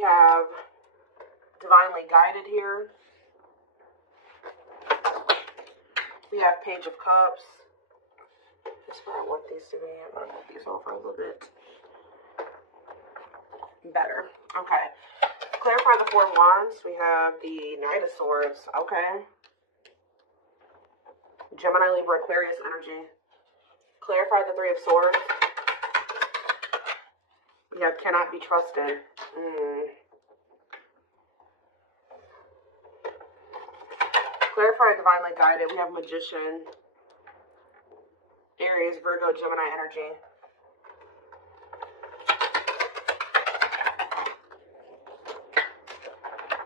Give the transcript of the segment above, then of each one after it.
we have divinely guided here. We have Page of Cups. This is where I want these to be. I'm going to move these over a little bit better. Okay. Clarify the Four of Wands. We have the Knight of Swords. Okay. Gemini, Libra, Aquarius energy. Clarify the Three of Swords. We have cannot be trusted. Clarify divinely guided. We have Magician. Aries, Virgo, Gemini energy.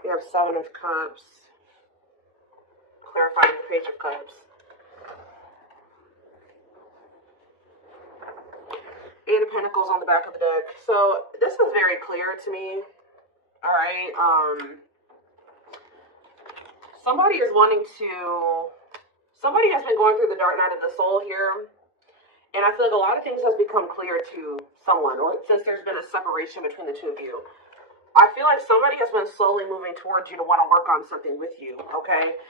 We have Seven of Cups. Clarifying the Page of Cups. Eight of Pentacles on the back of the deck. So this is very clear to me. All right. Somebody is wanting to. Somebody has been going through the dark night of the soul here, and I feel like a lot of things has become clear to someone, or since there's been a separation between the two of you. I feel like somebody has been slowly moving towards you to want to work on something with you. Okay.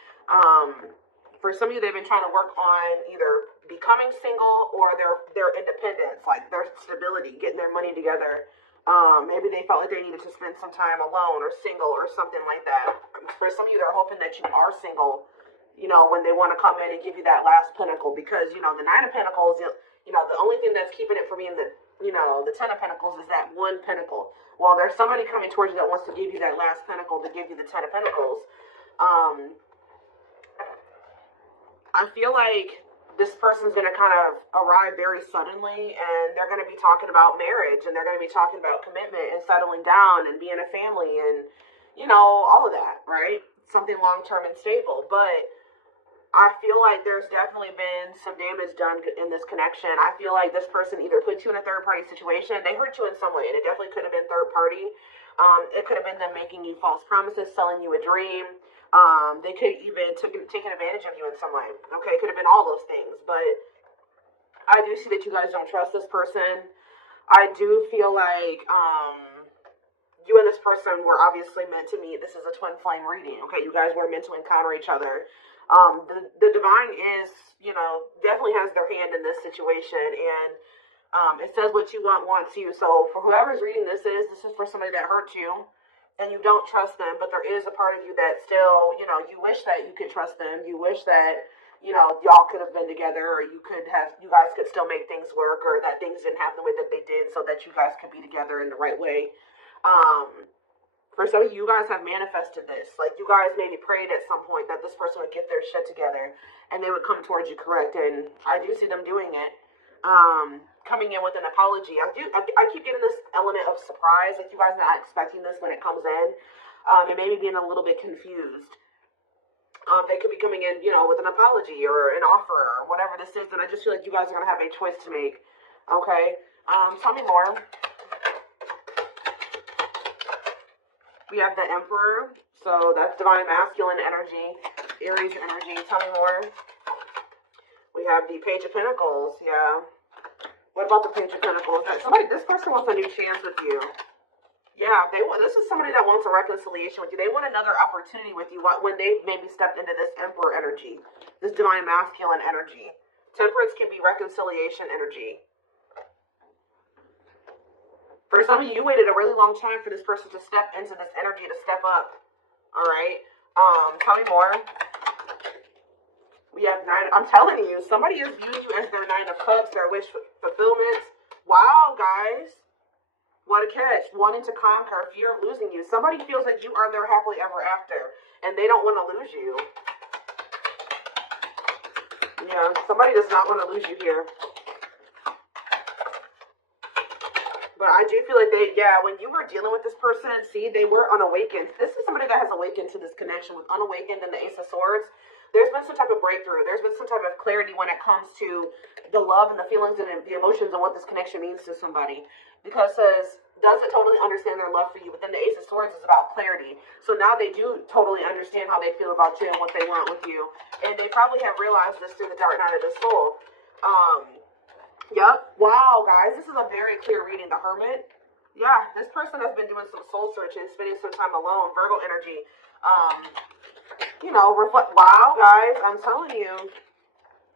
For some of you, they've been trying to work on either becoming single or their independence, like their stability, getting their money together. Maybe they felt like they needed to spend some time alone or single or something like that. For some of you, they're hoping that you are single, you know, when they want to come in and give you that last pinnacle, because, you know, the Nine of Pentacles, you know, the only thing that's keeping it from being the, you know, the Ten of Pentacles is that one pinnacle. Well, there's somebody coming towards you that wants to give you that last pinnacle to give you the Ten of Pentacles. I feel like this person's going to kind of arrive very suddenly, and they're going to be talking about marriage, and they're going to be talking about commitment and settling down and being a family and, you know, all of that, right? Something long-term and stable. But I feel like there's definitely been some damage done in this connection. I feel like this person either put you in a third-party situation. They hurt you in some way, and it definitely could have been third-party. It could have been them making you false promises, selling you a dream. They could even taken advantage of you in some way. Okay, it could have been all those things. But I do see that you guys don't trust this person. I do feel like you and this person were obviously meant to meet. This is a twin flame reading. Okay, you guys were meant to encounter each other. The divine is, you know, definitely has their hand in this situation, and it says what you want wants you. So for whoever's reading this is for somebody that hurt you, and you don't trust them, but there is a part of you that still, you know, you wish that you could trust them. You wish that, you know, y'all could have been together, or you guys could still make things work, or that things didn't happen the way that they did so that you guys could be together in the right way. For some of you guys have manifested this. Like, you guys maybe prayed at some point that this person would get their shit together and they would come towards you, correct? And I do see them doing it. Coming in with an apology. I keep getting this element of surprise, like you guys are not expecting this when it comes in, and maybe being a little bit confused. They could be coming in, you know, with an apology or an offer or whatever this is, and I just feel like you guys are going to have a choice to make. Okay? Tell me more. We have the Emperor, so that's divine masculine energy, Aries energy. Tell me more. We have the Page of Pentacles, yeah. What about the Page of Pentacles? This person wants a new chance with you. Yeah, this is somebody that wants a reconciliation with you. They want another opportunity with you when they maybe stepped into this Emperor energy, this divine masculine energy. Temperance can be reconciliation energy. For some of you, you waited a really long time for this person to step into this energy, to step up. All right. Tell me more. We have I'm telling you, somebody is viewing you as their Nine of Cups, their wish fulfillment. Wow, guys. What a catch. Wanting to conquer, fear of losing you. Somebody feels like you are their happily ever after, and they don't want to lose you. Yeah, somebody does not want to lose you here. But I do feel like when you were dealing with this person, see, they were unawakened. This is somebody that has awakened to this connection with unawakened and the Ace of Swords. There's been some type of breakthrough. There's been some type of clarity when it comes to the love and the feelings and the emotions and what this connection means to somebody. Because it says, doesn't totally understand their love for you. But then the Ace of Swords is about clarity. So now they do totally understand how they feel about you and what they want with you. And they probably have realized this through the dark night of the soul. Yep. Wow, guys. This is a very clear reading. The Hermit. Yeah, this person has been doing some soul searching, spending some time alone. Virgo energy. Reflect. Wow, guys, I'm telling you.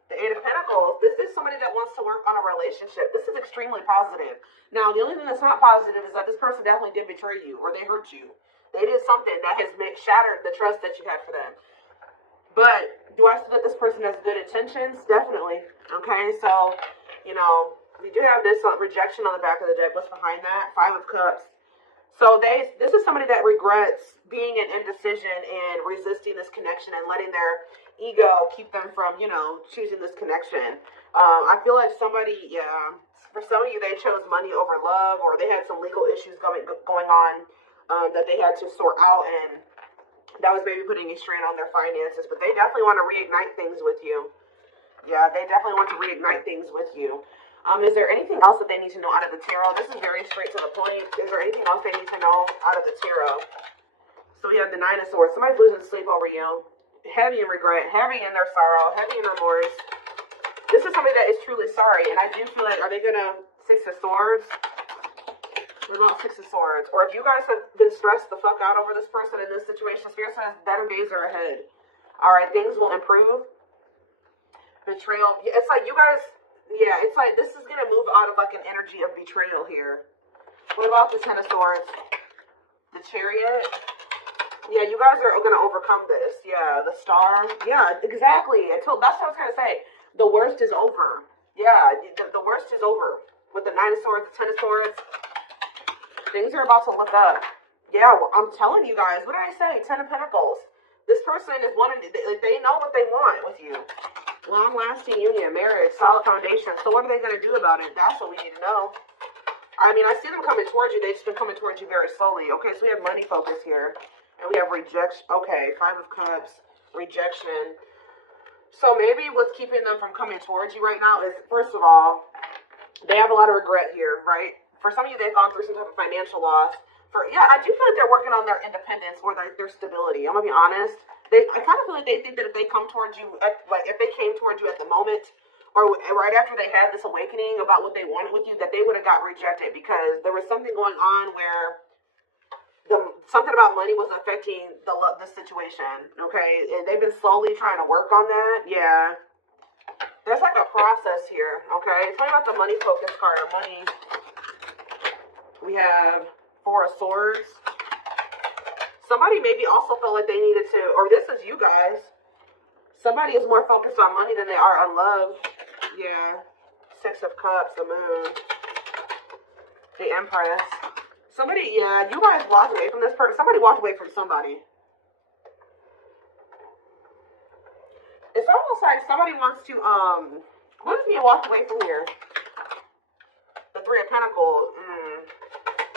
The Eight of Pentacles. This is somebody that wants to work on a relationship. This is extremely positive. Now, the only thing that's not positive is that this person definitely did betray you or they hurt you. They did something that has shattered the trust that you had for them. But do I see that this person has good intentions? Definitely. Okay, so, we do have this rejection on the back of the deck. What's behind that? Five of Cups. So this is somebody that regrets being in indecision and resisting this connection and letting their ego keep them from, choosing this connection. I feel like for some of you, they chose money over love, or they had some legal issues going on that they had to sort out, and that was maybe putting a strain on their finances. But they definitely want to reignite things with you. Yeah, they definitely want to reignite things with you. Is there anything else that they need to know out of the tarot? This is very straight to the point. Is there anything else they need to know out of the tarot? So we have the Nine of Swords. Somebody's losing sleep over you. Heavy in regret, heavy in their sorrow, heavy in remorse. This is somebody that is truly sorry. And I do feel like, are they going to Six of Swords? What about Six of Swords? Or if you guys have been stressed the fuck out over this person in this situation, Spirit says better days are ahead. All right, things will improve. Betrayal. It's like you guys... Yeah, it's like this is going to move out of like an energy of betrayal here. What about the Ten of Swords? The Chariot? Yeah, you guys are going to overcome this. Yeah, the Star. Yeah, exactly. That's what I was going to say. The worst is over. Yeah, the worst is over. With the Nine of Swords, the Ten of Swords. Things are about to look up. Yeah, well, I'm telling you guys. What did I say? Ten of Pentacles. This person is they know what they want with you. Long-lasting union, marriage, solid foundation. So what are they going to do about it? That's what we need to know. I mean, I see them coming towards you. They've just been coming towards you very slowly. Okay, so we have money focus here. And we have rejection. Okay, Five of Cups, rejection. So maybe what's keeping them from coming towards you right now is, first of all, they have a lot of regret here, right? For some of you, they've gone through some type of financial loss. I do feel like they're working on their independence or their stability. I'm going to be honest. I kind of feel like they think that if they come towards you, if they came towards you at the moment, or right after they had this awakening about what they wanted with you, that they would have got rejected because there was something going on where something about money was affecting the situation, okay? And they've been slowly trying to work on that. Yeah. There's like a process here, okay? Tell me about the money focus card, or money. We have Four of Swords. Somebody maybe also felt like they needed to, or this is you guys. Somebody is more focused on money than they are on love. Yeah. Six of Cups, the Moon. The Empress. Somebody, yeah, you guys walked away from this person. Somebody walked away from somebody. It's almost like somebody wants to, what is being walked away from here? The Three of Pentacles.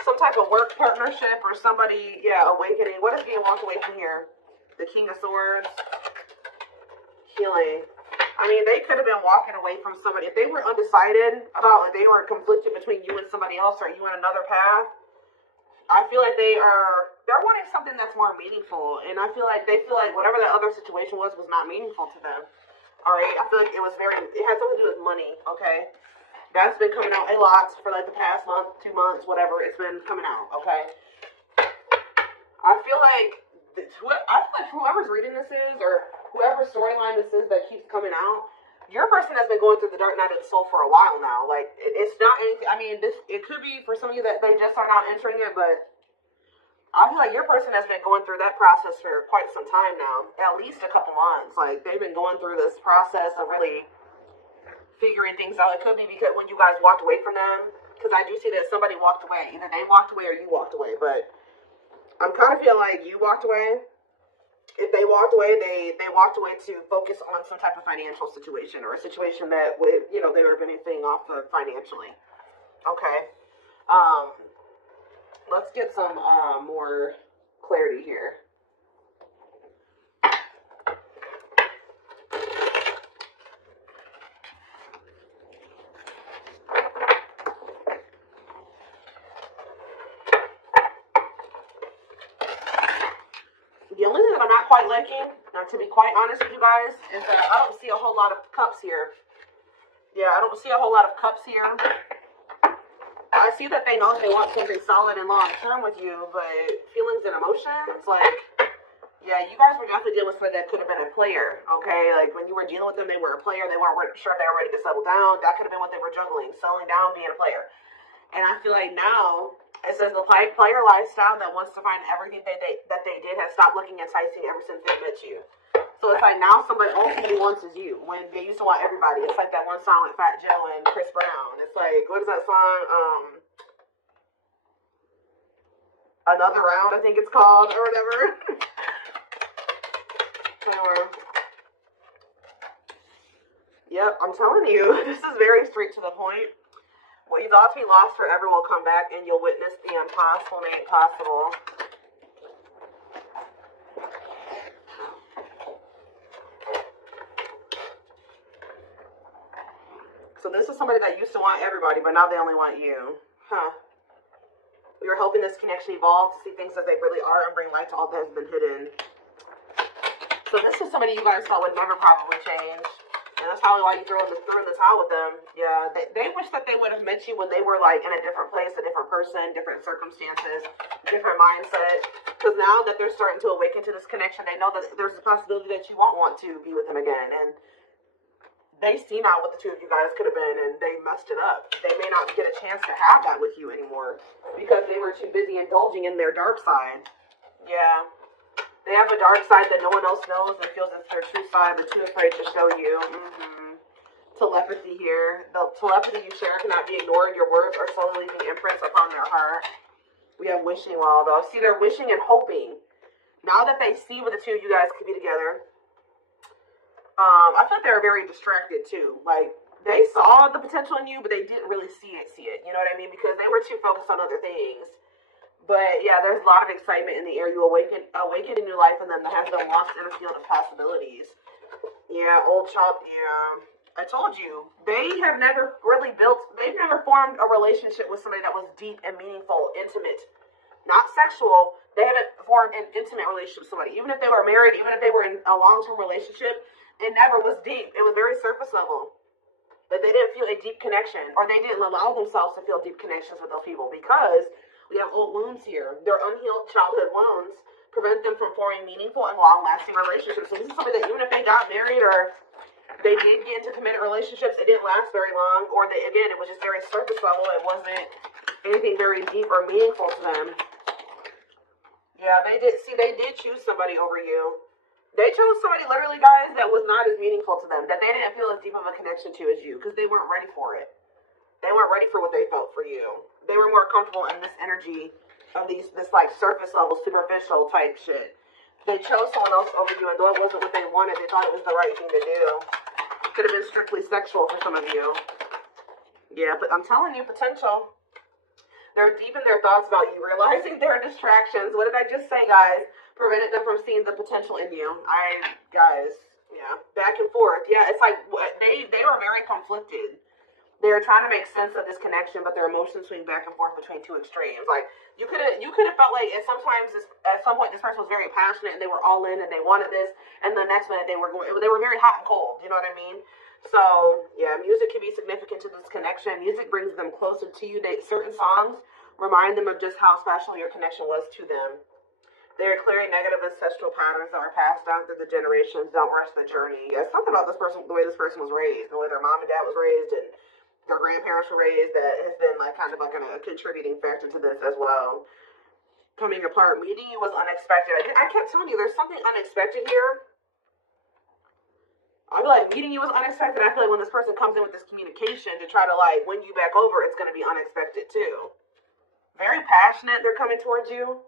Some type of work partnership or somebody, awakening. What is being walked away from here? The King of Swords. Healing. I mean, they could have been walking away from somebody. If they were undecided about, if they were conflicted between you and somebody else or you and another path, I feel like they're wanting something that's more meaningful. And I feel like they feel like whatever that other situation was not meaningful to them. All right? I feel like it had something to do with money, okay? That's been coming out a lot for like the past month, 2 months, whatever. It's been coming out, okay? I feel like whoever's reading this is, or whoever storyline this is that keeps coming out, your person has been going through the dark night of the soul for a while now. Like, it's not anything. I mean, it could be for some of you that they just are now entering it, but I feel like your person has been going through that process for quite some time now, at least a couple months. Like, they've been going through this process of really figuring things out. It could be because when you guys walked away from them, because I do see that somebody walked away. Either they walked away or you walked away, but I'm kind of feeling like you walked away. If they walked away, they walked away to focus on some type of financial situation or a situation that would, they were benefiting off of financially. Okay. Let's get some more clarity here. The only thing that I'm not quite liking, to be quite honest with you guys, is that I don't see a whole lot of cups here. Yeah, I don't see a whole lot of cups here. I Yeah, I see that they know they want something solid and long term with you, but feelings and emotions, like, yeah, you guys were definitely dealing with somebody that could have been a player, okay? Like, when you were dealing with them, they were a player. They weren't sure they were ready to settle down. That could have been what they were juggling, settling down, being a player. And I feel like now, it says the player lifestyle that wants to find everything that they did has stopped looking enticing ever since they met you. So it's like now somebody ultimately wants is you. When they used to want everybody. It's like that one song with Fat Joe and Chris Brown. It's like, what is that song? Another Round, I think it's called, or whatever. Yep, I'm telling you, this is very straight to the point. What you thought to be lost forever will come back, and you'll witness the impossible made possible. So this is somebody that used to want everybody, but now they only want you. Huh. We were hoping this connection evolve to see things as they really are and bring light to all that has been hidden. So this is somebody you guys thought would never probably change. And that's probably why you threw in the towel with them. Yeah, they wish that they would have met you when they were like in a different place, a different person, different circumstances, different mindset. Because now that they're starting to awaken to this connection, they know that there's a possibility that you won't want to be with them again. And they see now what the two of you guys could have been, and they messed it up. They may not get a chance to have that with you anymore because they were too busy indulging in their dark side. Yeah. They have a dark side that no one else knows and feels it's their true side, but too afraid to show you. Telepathy here. The telepathy you share cannot be ignored. Your words are slowly leaving imprints upon their heart. We have wishing well, though. See, they're wishing and hoping. Now that they see what the two of you guys could be together, I feel like they were very distracted too. Like, they saw the potential in you, but they didn't really see it. You know what I mean? Because they were too focused on other things. But yeah, there's a lot of excitement in the air. You awaken a new life in them that has been lost in a field of possibilities. Yeah, old child. Yeah, I told you they've never formed a relationship with somebody that was deep and meaningful, intimate, not sexual. They haven't formed an intimate relationship with somebody. Even if they were married, even if they were in a long-term relationship, it never was deep. It was very surface level. But they didn't feel a deep connection, or they didn't allow themselves to feel deep connections with those people because we have old wounds here. Their unhealed childhood wounds prevent them from forming meaningful and long-lasting relationships. So this is something that even if they got married or they did get into committed relationships, it didn't last very long, or it was just very surface level. It wasn't anything very deep or meaningful to them. Yeah, they did choose somebody over you. They chose somebody, literally, guys, that was not as meaningful to them, that they didn't feel as deep of a connection to as you, because they weren't ready for it. They weren't ready for what they felt for you. They were more comfortable in this energy of this like surface level, superficial type shit. They chose someone else over you, and though it wasn't what they wanted, they thought it was the right thing to do. Could have been strictly sexual for some of you. Yeah, but I'm telling you, potential. They're deep in their thoughts about you, realizing their distractions. What did I just say, guys? Prevented them from seeing the potential in you. Guys, yeah, back and forth. Yeah, it's like they were very conflicted. They're trying to make sense of this connection, but their emotions swing back and forth between two extremes. Like you could have felt like at some point this person was very passionate and they were all in and they wanted this, and the next minute they were very hot and cold. You know what I mean? So yeah, music can be significant to this connection. Music brings them closer to you. Certain songs remind them of just how special your connection was to them. They're clearing negative ancestral patterns that are passed down through the generations. Don't rush the journey. Yeah, something about this person, the way this person was raised, the way their mom and dad was raised, and their grandparents were raised, that has been like kind of like a contributing factor to this as well. Coming apart. Meeting you was unexpected. I kept telling you there's something unexpected here. I feel like meeting you was unexpected. I feel like when this person comes in with this communication to try to like win you back over, it's going to be unexpected too. Very passionate. They're coming towards you.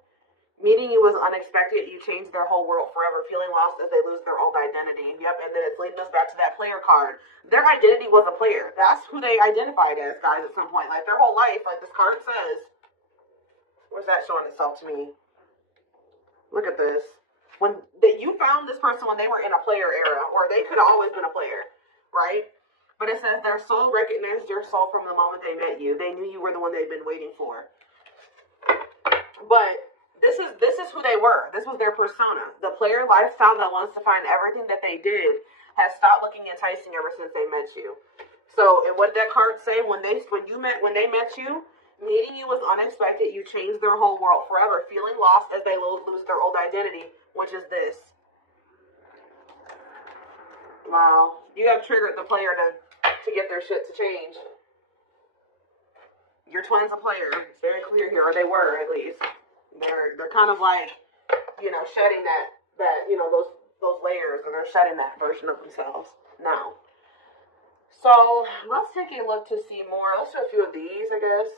Meeting you was unexpected. You changed their whole world forever. Feeling lost as they lose their old identity. Yep, and then it's leading us back to that player card. Their identity was a player. That's who they identified as, guys, at some point. Like, their whole life, like this card says. Where's that showing itself to me? Look at this. You found this person when they were in a player era, or they could have always been a player, right? But it says their soul recognized your soul from the moment they met you. They knew you were the one they'd been waiting for. But this is who they were. This was their persona. The player lifestyle that wants to find everything that they did has stopped looking enticing ever since they met you. So, and what did that card say? When they met you, Meeting you was unexpected. You changed their whole world forever. Feeling lost as they lose their old identity, which is this. Wow. You have triggered the player to get their shit to change. Your twin's a player. It's very clear here, or they were at least. They're kind of like, shedding that those layers, and they're shedding that version of themselves now. So let's take a look to see more. Let's do a few of these, I guess.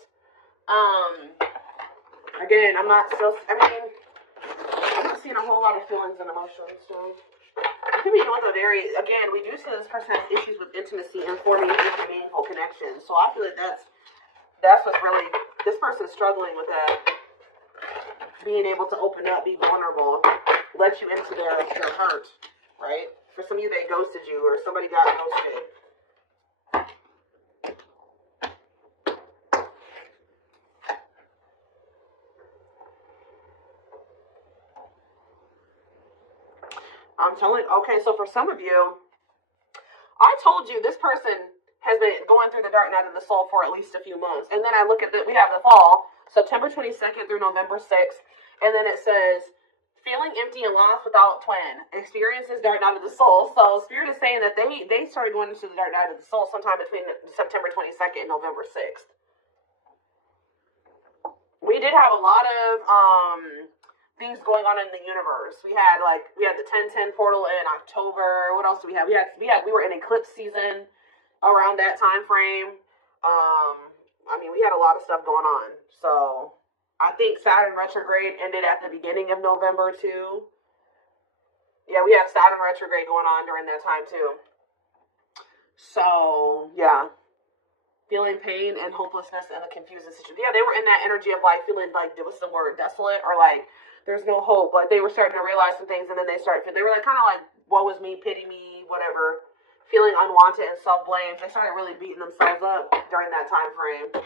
Again, I'm not seeing a whole lot of feelings and emotions. So it could be again, we do see this person has issues with intimacy and forming deep and meaningful connections. So I feel like that's what's really, this person's struggling with that. Being able to open up, be vulnerable, let you into their heart, right? For some of you, they ghosted you, or somebody got ghosted. Okay, so for some of you, I told you this person has been going through the dark night of the soul for at least a few months. And then I look at we have the fall, September 22nd through November 6th. And then it says, feeling empty and lost without twin, experiences dark night of the soul. So Spirit is saying that they started going into the dark night of the soul sometime between September 22nd and November 6th. We did have a lot of things going on in the universe. We had the 1010 portal in October. What else do we have? We were in eclipse season around that time frame. We had a lot of stuff going on. So I think Saturn retrograde ended at the beginning of November too. Yeah, we have Saturn retrograde going on during that time too. So yeah, feeling pain and hopelessness and a confusing situation. Yeah, they were in that energy of feeling like, what's the word, desolate, or there's no hope. They were starting to realize some things, and then they were kind of woe is me, pity me, whatever. Feeling unwanted and self-blame. They started really beating themselves up during that time frame.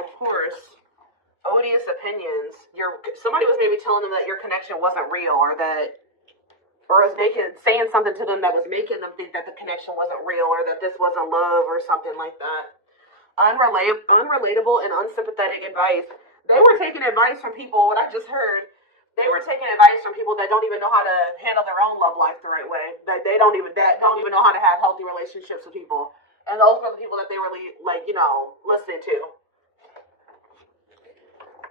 Of course, odious opinions. Somebody was maybe telling them that your connection wasn't real, or was saying something to them that was making them think that the connection wasn't real, or that this wasn't love, or something like that. Unrelatable and unsympathetic advice. They were taking advice from people. What I just heard, they were taking advice from people that don't even know how to handle their own love life the right way. That don't even know how to have healthy relationships with people. And those were the people that they were listening to.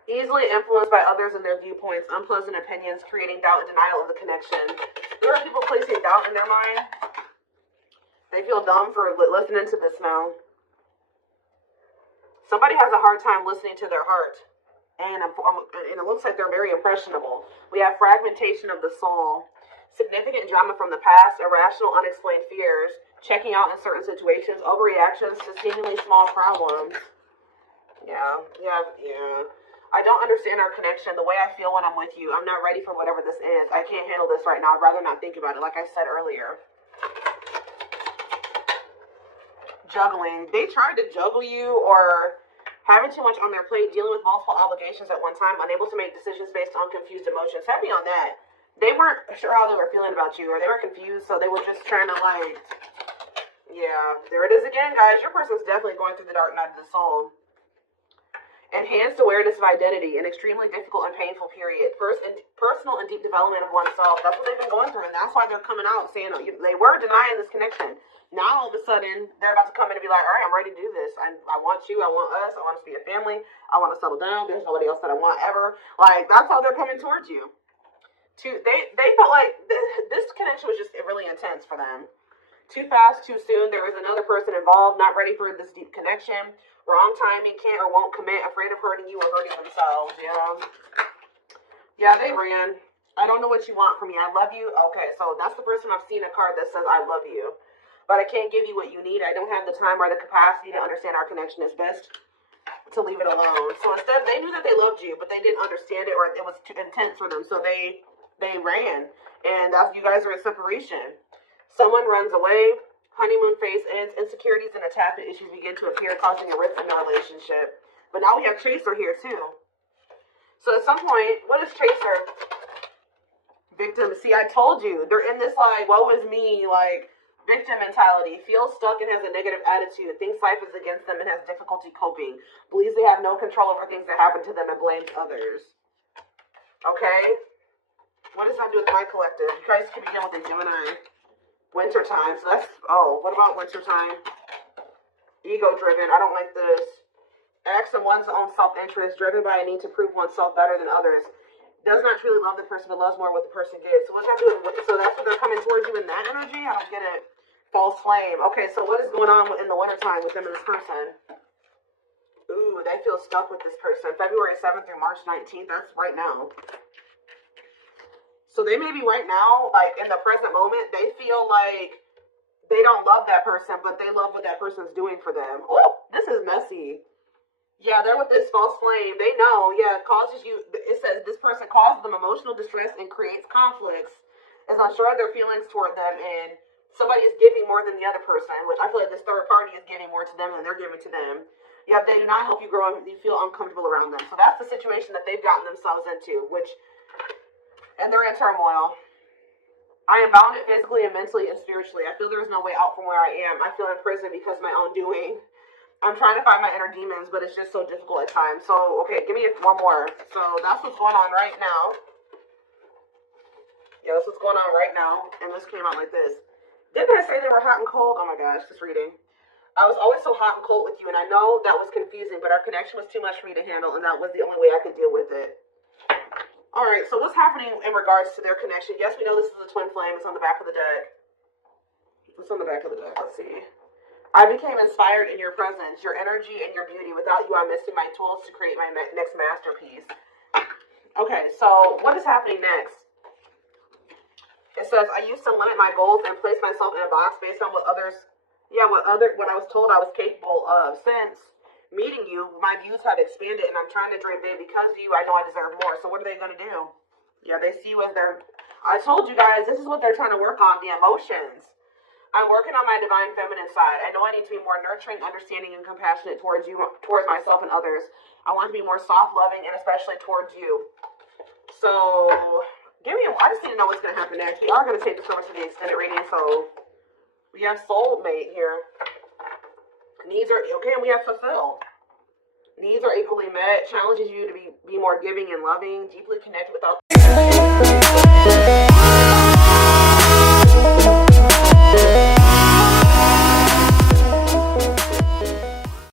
Easily influenced by others and their viewpoints, unpleasant opinions, creating doubt and denial of the connection. There are people placing doubt in their mind. They feel dumb for listening to this now. Somebody has a hard time listening to their heart. And it looks like they're very impressionable. We have fragmentation of the soul. Significant drama from the past, irrational, unexplained fears, checking out in certain situations, overreactions to seemingly small problems. Yeah. I don't understand our connection, the way I feel when I'm with you. I'm not ready for whatever this is. I can't handle this right now. I'd rather not think about it, like I said earlier. Juggling. They tried to juggle you, or having too much on their plate, dealing with multiple obligations at one time, unable to make decisions based on confused emotions. Heavy on that. They weren't sure how they were feeling about you, or they were confused, so they were just trying to yeah, there it is again, guys. Your person's definitely going through the dark night of the soul. Enhanced awareness of identity, an extremely difficult and painful period. Personal and deep development of oneself. That's what they've been going through, and that's why they're coming out saying they were denying this connection. Now all of a sudden they're about to come in and be like, all right, I'm ready to do this. I want you. I want us. I want us to be a family. I want to settle down. There's nobody else that I want ever. That's how they're coming towards you. They felt like this connection was just really intense for them. Too fast, too soon. There was another person involved, not ready for this deep connection. Wrong timing, can't or won't commit, afraid of hurting you or hurting themselves. Yeah, they ran. I don't know what you want from me. I love you. Okay, so that's the first time I've seen a card that says I love you. But I can't give you what you need. I don't have the time or the capacity to understand our connection. It's best to leave it alone. So instead, they knew that they loved you, but they didn't understand it, or it was too intense for them. So they ran. And as you guys are in separation. Someone runs away. Honeymoon phase ends. Insecurities and attachment issues begin to appear, causing a rift in the relationship. But now we have Chaser here too. So at some point, what is Chaser? Victim. See, I told you. They're in this, like, woe is me, like, victim mentality. Feels stuck and has a negative attitude. Thinks life is against them and has difficulty coping. Believes they have no control over things that happen to them and blames others. Okay? What does that do with my collective? You guys can begin with a Gemini. Wintertime. So that's, oh, what about wintertime? Ego-driven. I don't like this. Acts on one's own self-interest, driven by a need to prove oneself better than others. Does not truly love the person, but loves more what the person gives. So what's that doing? So that's what they're coming towards you in that energy? I don't get it. False flame. Okay, so what is going on in the wintertime with them and this person? Ooh, they feel stuck with this person. February 7th through March 19th. That's right now. So they may be right now, like in the present moment, they feel like they don't love that person, but they love what that person's doing for them. Oh, this is messy. Yeah, they're with this false flame. They know, yeah, it causes you, it says this person causes them emotional distress and creates conflicts, is unsure of their feelings toward them, and somebody is giving more than the other person, which I feel like this third party is giving more to them than they're giving to them. Yeah, they do not help you grow and you feel uncomfortable around them. So that's the situation that they've gotten themselves into, and they're in turmoil. I am bounded physically and mentally and spiritually. I feel there is no way out from where I am. I feel in prison because of my own doing. I'm trying to find my inner demons, but it's just so difficult at times. So, okay, give me one more. So, that's what's going on right now. Yeah, that's what's going on right now. And this came out like this. Didn't I say they were hot and cold? Oh my gosh, just reading. I was always so hot and cold with you, and I know that was confusing, but our connection was too much for me to handle, and that was the only way I could deal with it. Alright, so what's happening in regards to their connection? Yes, we know this is a twin flame. It's on the back of the deck. It's on the back of the deck. Let's see. I became inspired in your presence, your energy, and your beauty. Without you, I'm missing my tools to create my next masterpiece. Okay, so what is happening next? It says, I used to limit my goals and place myself in a box based on what I was told I was capable of. Since meeting you, my views have expanded, and I'm trying to dream big. Because of you, I know I deserve more. So what are they going to do? Yeah, they see you as their... I told you guys, this is what they're trying to work on, the emotions. I'm working on my divine feminine side. I know I need to be more nurturing, understanding, and compassionate towards you, towards myself and others. I want to be more soft, loving, and especially towards you. So, I just need to know what's going to happen next. We are going to take this over to the extended reading. So, we have soulmate here. Needs are, okay, and we have fulfill. Needs are equally met. Challenges you to be more giving and loving, deeply connected without